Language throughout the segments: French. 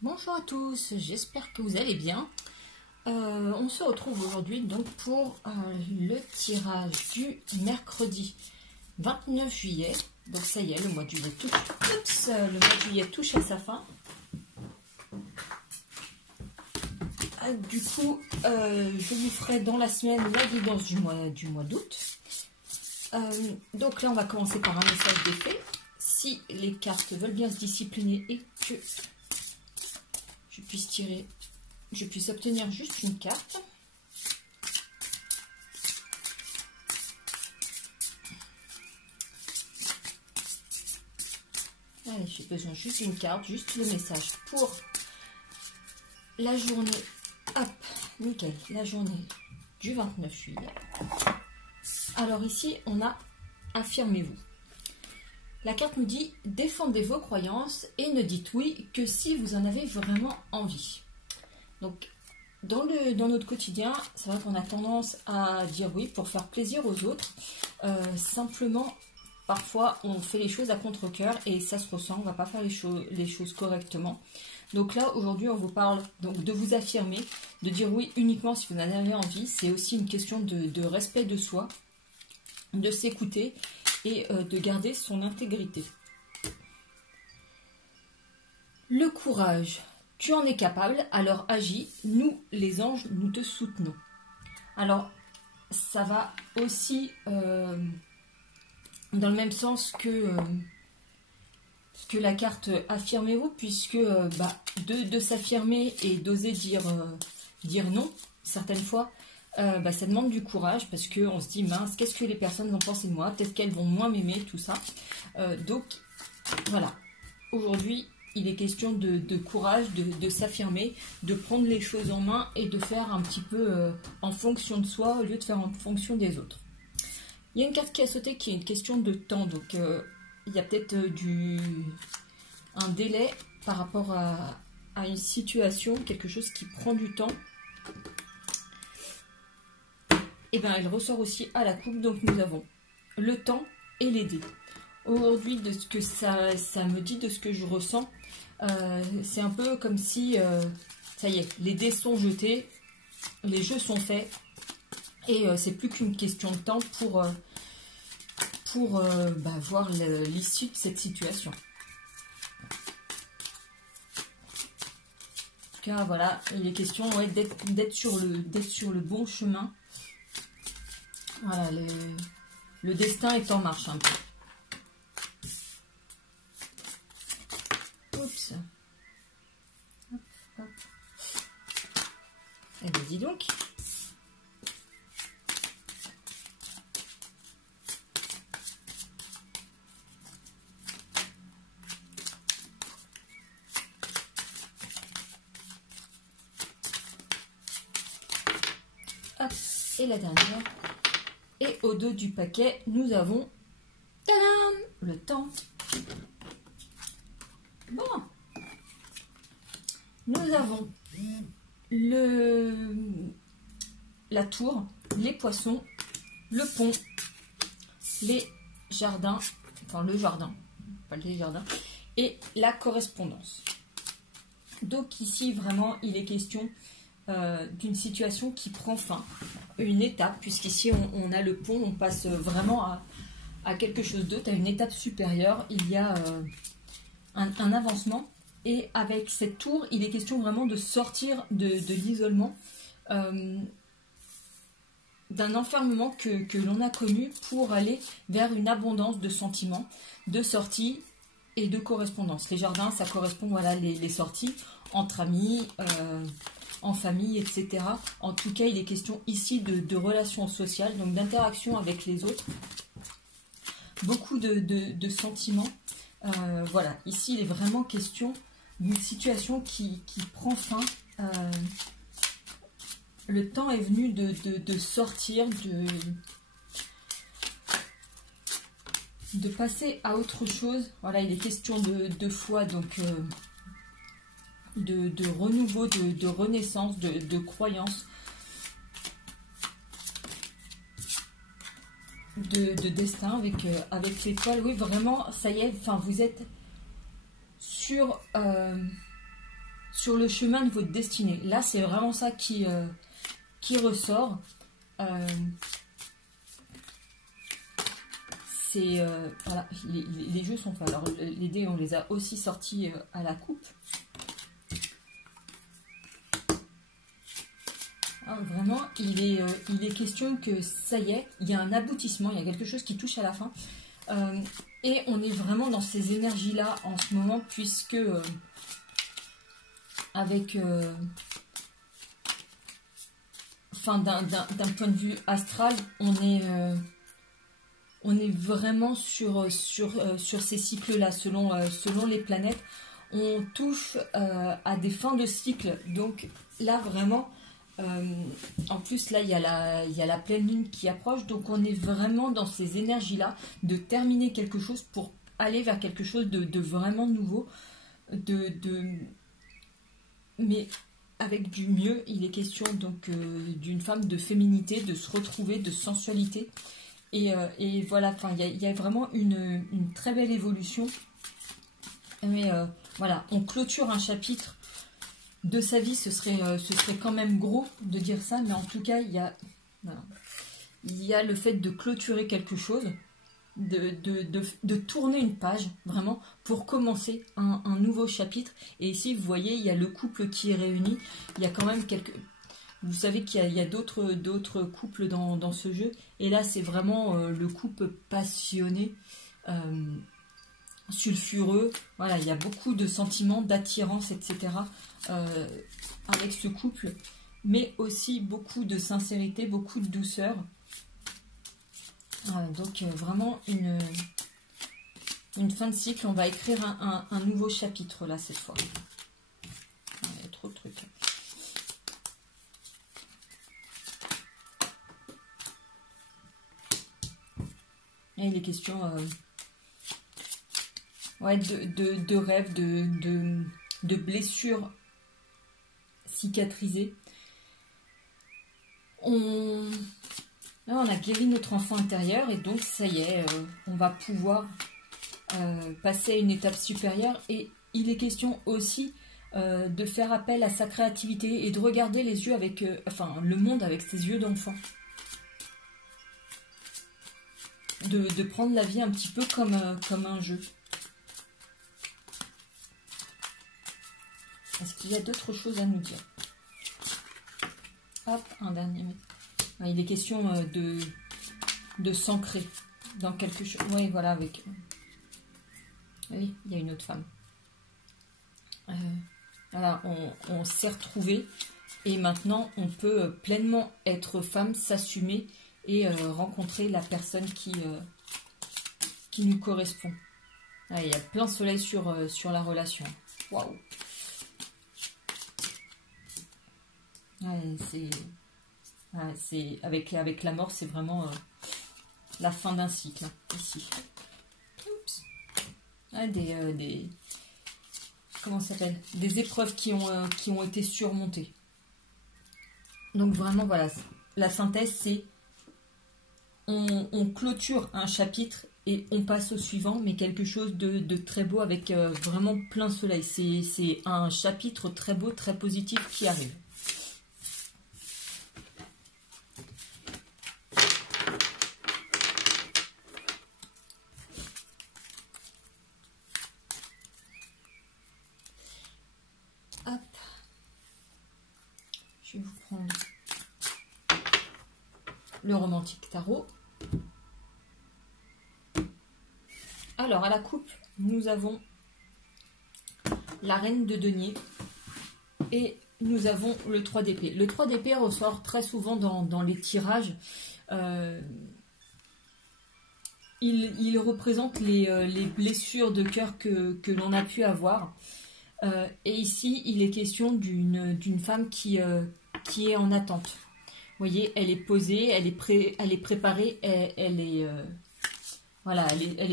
Bonjour à tous, j'espère que vous allez bien. On se retrouve aujourd'hui donc pour le tirage du mercredi 29 juillet. Donc ça y est, le mois de juillet touche à sa fin. Du coup, je vous ferai dans la semaine la guidance du mois d'août. Donc là, on va commencer par un message d'effet. Si les cartes veulent bien se discipliner et que je puisse obtenir juste une carte. Allez, j'ai besoin juste d'une carte, juste le message pour la journée. Hop, nickel, la journée du 29 juillet. Alors ici, on a affirmez-vous. La carte nous dit défendez vos croyances et ne dites oui que si vous en avez vraiment envie. Donc, dans notre quotidien, c'est vrai qu'on a tendance à dire oui pour faire plaisir aux autres. Simplement, parfois, on fait les choses à contre-cœur et ça se ressent. On ne va pas faire les choses correctement. Donc là, aujourd'hui, on vous parle donc de vous affirmer, de dire oui uniquement si vous en avez envie. C'est aussi une question de respect de soi, de s'écouter et de garder son intégrité. Le courage. Tu en es capable, alors agis. Nous, les anges, nous te soutenons. Alors, ça va aussi dans le même sens que la carte affirmez-vous, puisque de s'affirmer et d'oser dire non, certaines fois, ça demande du courage, parce qu'on se dit, mince, qu'est-ce que les personnes vont penser de moi? Peut-être qu'elles vont moins m'aimer, tout ça. Donc, voilà. Aujourd'hui, il est question de courage, de s'affirmer, de prendre les choses en main et de faire un petit peu en fonction de soi, au lieu de faire en fonction des autres. Il y a une carte qui a sauté qui est une question de temps, donc il y a peut-être un délai par rapport à une situation, quelque chose qui prend du temps. Et bien, elle ressort aussi à la coupe, donc nous avons le temps et les dés. Aujourd'hui, de ce que ça me dit, de ce que je ressens, c'est un peu comme si, ça y est, les dés sont jetés, les jeux sont faits, et c'est plus qu'une question de temps pour voir l'issue de cette situation. En tout cas, voilà, il est question d'être sur le bon chemin. Voilà, le destin est en marche un peu. Oups. Hop, hop. Eh bien, dis donc. Hop, et la dernière. Et au dos du paquet, nous avons tadam, le temps. Bon. Nous avons la tour, les poissons, le pont, les jardins, enfin le jardin, pas les jardins, et la correspondance. Donc ici, vraiment, il est question d'une situation qui prend fin, une étape, puisqu'ici on a le pont, on passe vraiment à quelque chose d'autre, à une étape supérieure, il y a un avancement, et avec cette tour, il est question vraiment de sortir de l'isolement, d'un enfermement que l'on a connu pour aller vers une abondance de sentiments, de sorties et de correspondance. Les jardins, ça correspond, voilà, les sorties entre amis, en famille, etc. En tout cas, il est question ici de relations sociales, donc d'interaction avec les autres. Beaucoup de sentiments. Voilà, ici, il est vraiment question d'une situation qui prend fin. Le temps est venu de sortir, de passer à autre chose. Voilà, il est question de foi, donc de renouveau, de renaissance, de croyance, de destin avec l'étoile. Oui, vraiment, ça y est, enfin, vous êtes sur sur le chemin de votre destinée. Là, c'est vraiment ça qui ressort. Voilà, les jeux sont faits. Alors, les dés, on les a aussi sortis à la coupe. Hein, vraiment, il est question que ça y est, il y a un aboutissement, il y a quelque chose qui touche à la fin. Et on est vraiment dans ces énergies-là en ce moment, puisque avec... Enfin, d'un point de vue astral, on est vraiment sur ces cycles-là, selon les planètes. On touche à des fins de cycle. Donc là, vraiment, en plus, là, il y a la pleine lune qui approche. Donc on est vraiment dans ces énergies-là, de terminer quelque chose pour aller vers quelque chose de vraiment nouveau. Mais avec du mieux, il est question donc d'une femme de féminité, de se retrouver, de sensualité. Et voilà, enfin, il y a vraiment une très belle évolution. Mais voilà, on clôture un chapitre de sa vie. Ce serait quand même gros de dire ça, mais en tout cas, voilà, il y a le fait de clôturer quelque chose, de tourner une page, vraiment, pour commencer un nouveau chapitre. Et ici, vous voyez, il y a le couple qui est réuni. Il y a quand même quelques... Vous savez qu'il y a d'autres couples dans ce jeu. Et là, c'est vraiment le couple passionné, sulfureux. Voilà, il y a beaucoup de sentiments, d'attirance, etc. Avec ce couple. Mais aussi beaucoup de sincérité, beaucoup de douceur. Donc vraiment une fin de cycle. On va écrire un nouveau chapitre là cette fois. Il y a trop de trucs. Et il est question de rêves, de blessures cicatrisées. Là, on a guéri notre enfant intérieur et donc ça y est, on va pouvoir passer à une étape supérieure. Et il est question aussi de faire appel à sa créativité et de regarder les yeux avec, le monde avec ses yeux d'enfant. De prendre la vie un petit peu comme un jeu. Est-ce qu'il y a d'autres choses à nous dire? Hop, un dernier. Il est question de s'ancrer dans quelque chose. Oui, voilà, avec... Oui, il y a une autre femme. Voilà, on s'est retrouvés et maintenant on peut pleinement être femme, s'assumer et rencontrer la personne qui nous correspond. Il y a plein soleil sur la relation. Waouh! C'est avec la mort, c'est vraiment la fin d'un cycle, hein, ici. Oups. Comment ça s'appelle? Des épreuves qui ont été surmontées. Donc vraiment, voilà, la synthèse, c'est on clôture un chapitre et on passe au suivant, mais quelque chose de très beau avec vraiment plein soleil. C'est un chapitre très beau, très positif qui arrive. Je vais vous prendre le romantique tarot. Alors, à la coupe, nous avons la reine de denier et nous avons le 3 d'épée. Le 3 d'épée ressort très souvent dans les tirages. Il représente les blessures de cœur que l'on a pu avoir. Et ici, il est question d'une femme qui est en attente. Vous voyez, elle est posée, elle est préparée, elle est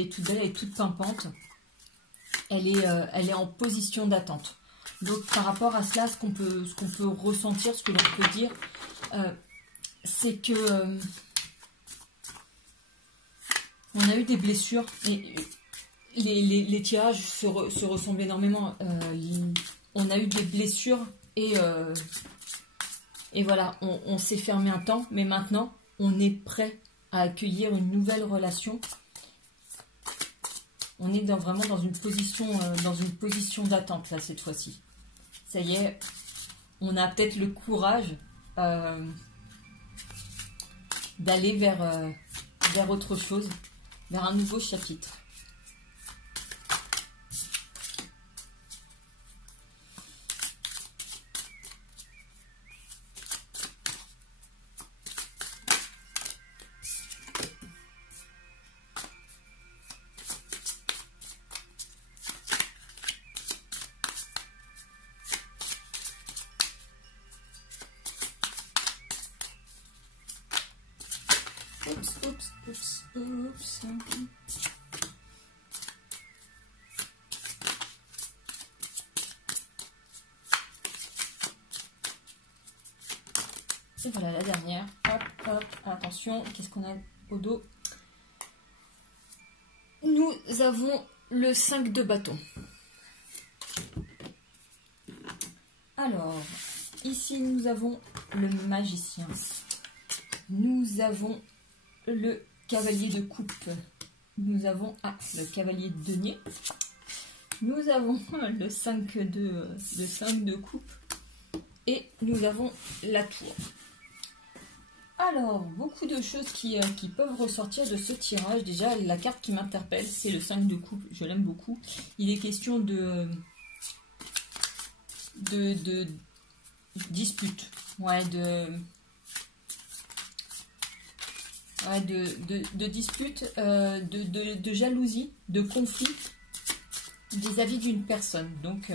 toute belle, elle est toute pimpante. Elle est en position d'attente. Donc, par rapport à cela, ce qu'on peut ressentir, ce que l'on peut dire, c'est que on a eu des blessures et les tirages se ressemblent énormément. on a eu des blessures et voilà, on s'est fermé un temps, mais maintenant, on est prêt à accueillir une nouvelle relation. On est vraiment dans une position d'attente, là, cette fois-ci. Ça y est, on a peut-être le courage d'aller vers autre chose, vers un nouveau chapitre. Oups. Et voilà la dernière. Hop, attention, qu'est-ce qu'on a au dos? Nous avons le 5 de bâton. Alors, ici nous avons le magicien. Nous avons le cavalier de coupe. Nous avons le cavalier de denier. Nous avons le 5 de coupe. Et nous avons la tour. Alors, beaucoup de choses qui peuvent ressortir de ce tirage. Déjà, la carte qui m'interpelle, c'est le 5 de coupe. Je l'aime beaucoup. Il est question de dispute. De dispute, de jalousie, de conflit vis-à-vis d'une personne. Donc,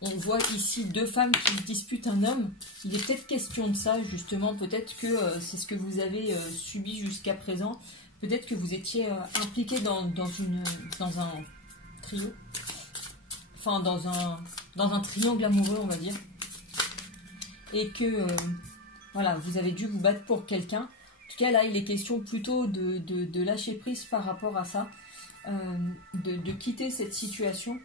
on voit ici deux femmes qui disputent un homme. Il est peut-être question de ça, justement. Peut-être que c'est ce que vous avez subi jusqu'à présent. Peut-être que vous étiez impliqué dans un trio. Enfin, dans un triangle amoureux, on va dire. Et que, voilà, vous avez dû vous battre pour quelqu'un. En tout cas, là, il est question plutôt de lâcher prise par rapport à ça. De quitter cette situation.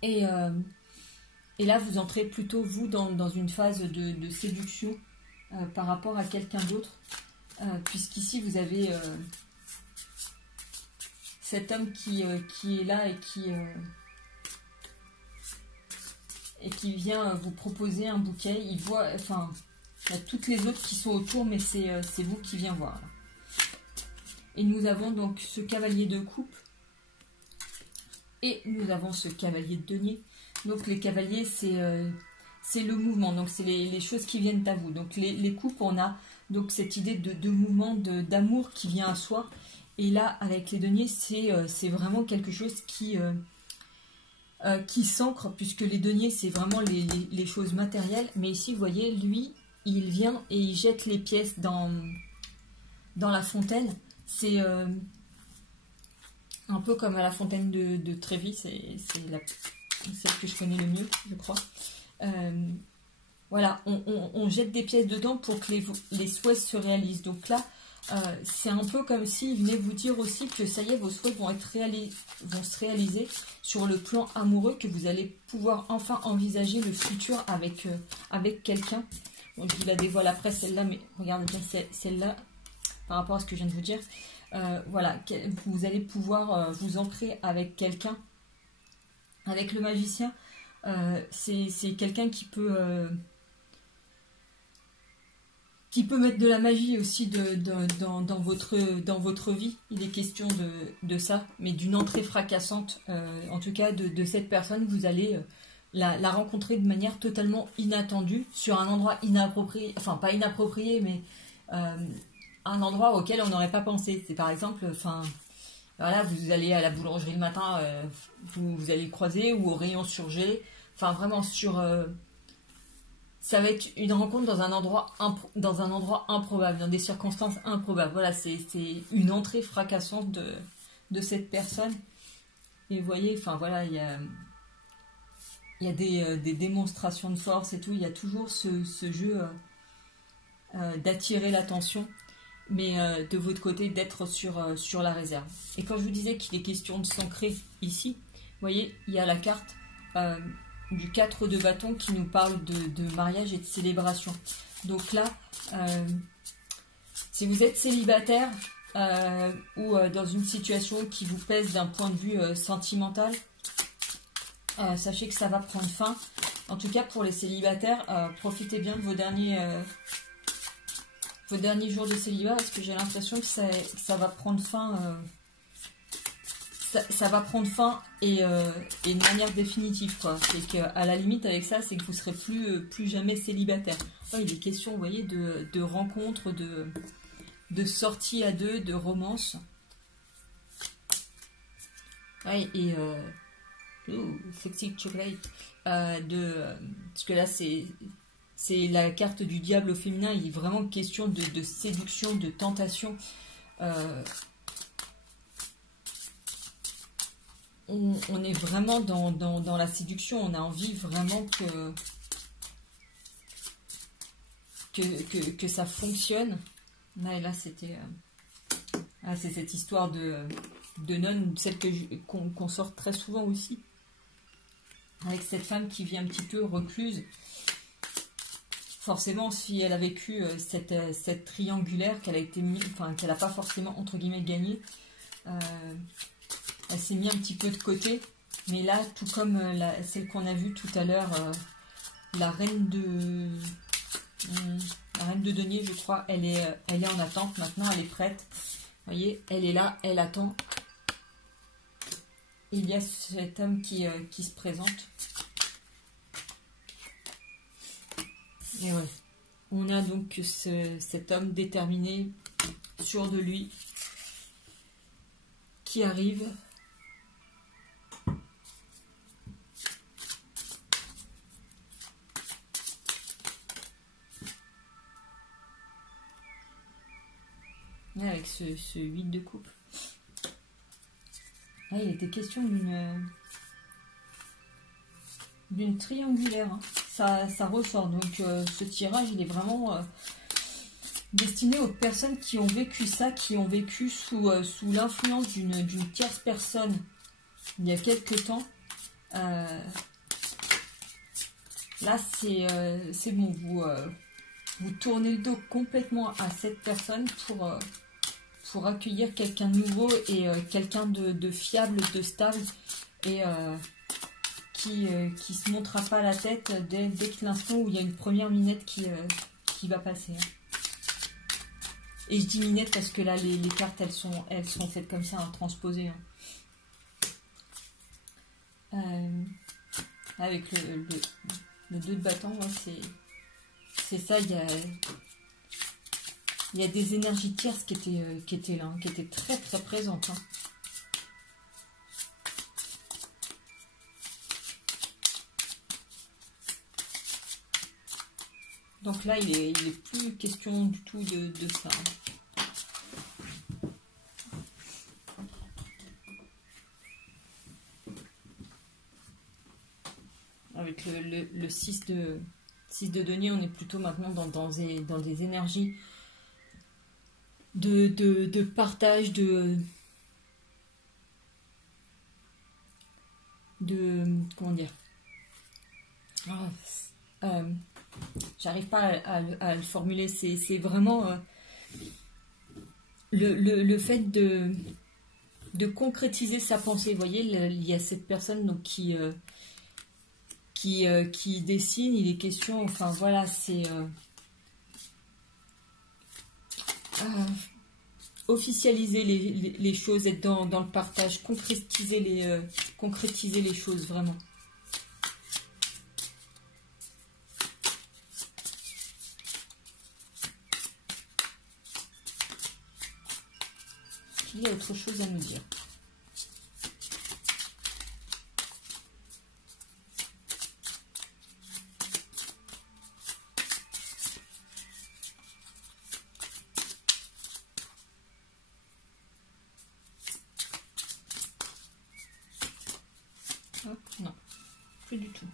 Et là, vous entrez plutôt, vous, dans une phase de séduction par rapport à quelqu'un d'autre. Puisqu'ici, vous avez cet homme qui est là et qui vient vous proposer un bouquet. Il voit, enfin, il y a toutes les autres qui sont autour, mais c'est vous qui vient voir. Là. Et nous avons donc ce cavalier de coupe. Et nous avons ce cavalier de denier. Donc les cavaliers, c'est le mouvement. Donc c'est les choses qui viennent à vous. Donc les coupes, on a donc cette idée de mouvement, d'amour qui vient à soi. Et là, avec les deniers, c'est vraiment quelque chose qui s'ancre, puisque les deniers, c'est vraiment les choses matérielles. Mais ici, vous voyez, lui, il vient et il jette les pièces dans la fontaine. C'est un peu comme à la fontaine de Trévis, c'est celle que je connais le mieux, je crois. Voilà, on jette des pièces dedans pour que les souhaits se réalisent. Donc là, c'est un peu comme s'il venait vous dire aussi que ça y est, vos souhaits vont se réaliser sur le plan amoureux, que vous allez pouvoir enfin envisager le futur avec quelqu'un. Bon, je vous la dévoile après celle-là, mais regardez bien celle-là, par rapport à ce que je viens de vous dire. Voilà, vous allez pouvoir vous ancrer avec quelqu'un. Avec le magicien, c'est quelqu'un qui peut mettre de la magie aussi dans votre vie. Il est question de ça, mais d'une entrée fracassante, en tout cas de cette personne. Vous allez la rencontrer de manière totalement inattendue, sur un endroit inapproprié, enfin pas inapproprié, mais un endroit auquel on n'aurait pas pensé. C'est par exemple, enfin, voilà, vous allez à la boulangerie le matin, vous allez le croiser, ou au rayon surgelé, enfin vraiment ça va être une rencontre dans un endroit improbable, dans des circonstances improbables. Voilà, c'est une entrée fracassante de cette personne. Et vous voyez, enfin voilà, il y a des démonstrations de force et tout. Il y a toujours ce jeu d'attirer l'attention, mais de votre côté d'être sur la réserve. Et quand je vous disais qu'il est question de s'ancrer ici, voyez, il y a la carte du 4 de bâton qui nous parle de mariage et de célébration. Donc là, si vous êtes célibataire ou dans une situation qui vous pèse d'un point de vue sentimental, sachez que ça va prendre fin. En tout cas, pour les célibataires, profitez bien de vos derniers jours de célibat, parce que j'ai l'impression que ça va prendre fin. Ça va prendre fin et de manière définitive, quoi. C'est qu'à la limite, avec ça, c'est que vous serez plus jamais célibataire. Ouais, il est question, vous voyez, de rencontres, de sorties à deux, de romances. Ouais, et sexy chocolate. Parce que là, c'est la carte du diable au féminin. Il est vraiment question de séduction, de tentation. On est vraiment dans la séduction. On a envie vraiment que ça fonctionne. Là, c'était... c'est cette histoire de nonne, celle qu'on sort très souvent aussi. Avec cette femme qui vit un petit peu recluse. Forcément, si elle a vécu cette triangulaire qu'elle a été qu'elle n'a pas forcément entre guillemets gagné, elle s'est mis un petit peu de côté. Mais là, tout comme celle qu'on a vue tout à l'heure, la reine de denier, je crois, elle est en attente maintenant, elle est prête. Vous voyez, elle est là, elle attend. Il y a cet homme qui se présente. Et ouais, on a donc cet homme déterminé, sûr de lui, qui arrive. Avec ce 8 de coupe. Il était question d'une triangulaire. Hein. Ça ressort. Donc ce tirage, il est vraiment destiné aux personnes qui ont vécu ça, qui ont vécu sous l'influence d'une tierce personne il y a quelques temps. Là, c'est bon. Vous tournez le dos complètement à cette personne pour accueillir quelqu'un de nouveau et quelqu'un de fiable, de stable et qui se montrera pas la tête dès que l'instant où il y a une première minette qui va passer. Et je dis minette parce que là les cartes elles sont faites comme ça, hein, transposées. Hein. Avec le 2 de bâton, ouais, c'est ça, il y a des énergies tierces qui étaient là, hein, qui étaient très très présentes. Hein. Donc là, il est plus question du tout de ça. Hein. Avec le 6 de denier, on est plutôt maintenant dans des énergies de partage, comment dire, j'arrive pas à le formuler, c'est vraiment le fait de concrétiser sa pensée. Vous voyez, il y a cette personne donc qui dessine, il est question, enfin voilà, c'est officialiser les choses, être dans le partage, concrétiser les choses, vraiment. Il y a autre chose à nous dire. Non, plus du tout.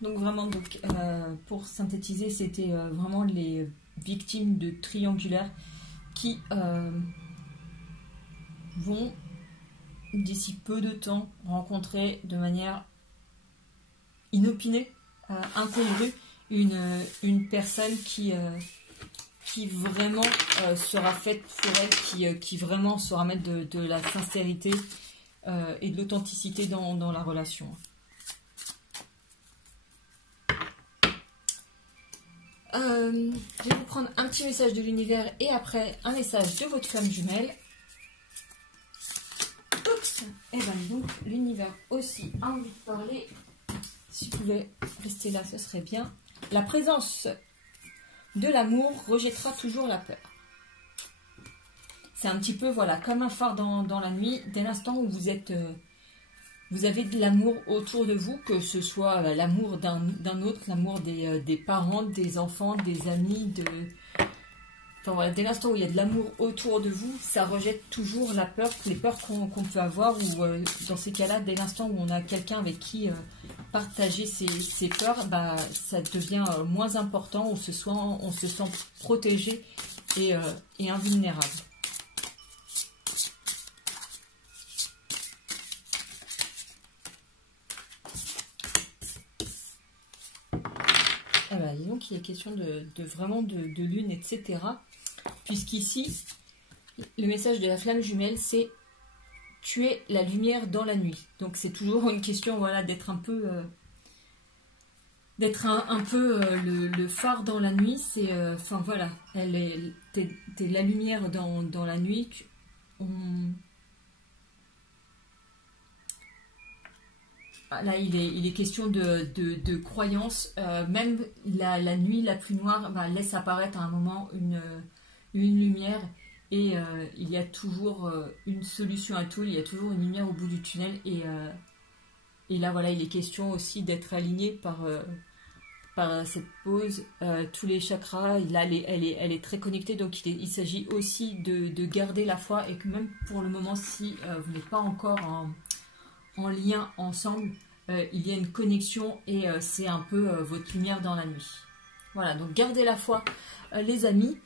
Donc vraiment, pour synthétiser, c'était vraiment les victimes de triangulaires qui vont d'ici peu de temps rencontrer de manière inopinée, incongrue, une personne qui vraiment sera faite pour elle, qui vraiment saura mettre de la sincérité et de l'authenticité dans la relation. Je vais vous prendre un petit message de l'univers et après un message de votre flamme jumelle. Oups. Et bien donc l'univers aussi a envie de parler. Si vous pouvez rester là, ce serait bien. La présence de l'amour rejettera toujours la peur. C'est un petit peu, voilà, comme un phare dans la nuit. Dès l'instant où vous avez de l'amour autour de vous, que ce soit l'amour d'un autre, l'amour des parents, des enfants, des amis, enfin, voilà, dès l'instant où il y a de l'amour autour de vous, ça rejette toujours la peur, les peurs qu'on peut avoir, ou dans ces cas-là, dès l'instant où on a quelqu'un avec qui partager ses peurs, ça devient moins important, on se sent protégé et invulnérable. Donc il est question vraiment de lune, etc. Puisqu'ici, le message de la flamme jumelle, c'est tu es la lumière dans la nuit. Donc c'est toujours une question, voilà, d'être un peu le phare dans la nuit. C'est enfin voilà, t'es la lumière dans la nuit. Là, il est question de croyance. Même la nuit la plus noire laisse apparaître à un moment une lumière. Et il y a toujours une solution à tout. Il y a toujours une lumière au bout du tunnel. Et là, voilà, il est question aussi d'être aligné par cette pause. Tous les chakras, là, elle est très connectée. Donc, il s'agit aussi de garder la foi. Et que même pour le moment, si vous n'êtes pas encore en lien ensemble, il y a une connexion et c'est un peu votre lumière dans la nuit. Voilà, donc gardez la foi, les amis.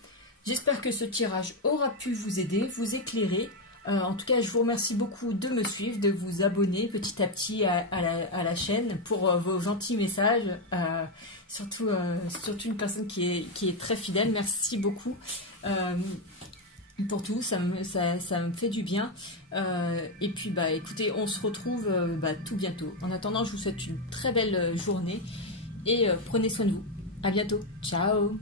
J'espère que ce tirage aura pu vous aider, vous éclairer. En tout cas, je vous remercie beaucoup de me suivre, de vous abonner petit à petit à la chaîne pour vos gentils messages. Surtout une personne qui est très fidèle. Merci beaucoup. Pour tout, ça me fait du bien. Et puis écoutez, on se retrouve tout bientôt. En attendant, je vous souhaite une très belle journée et prenez soin de vous. À bientôt. Ciao.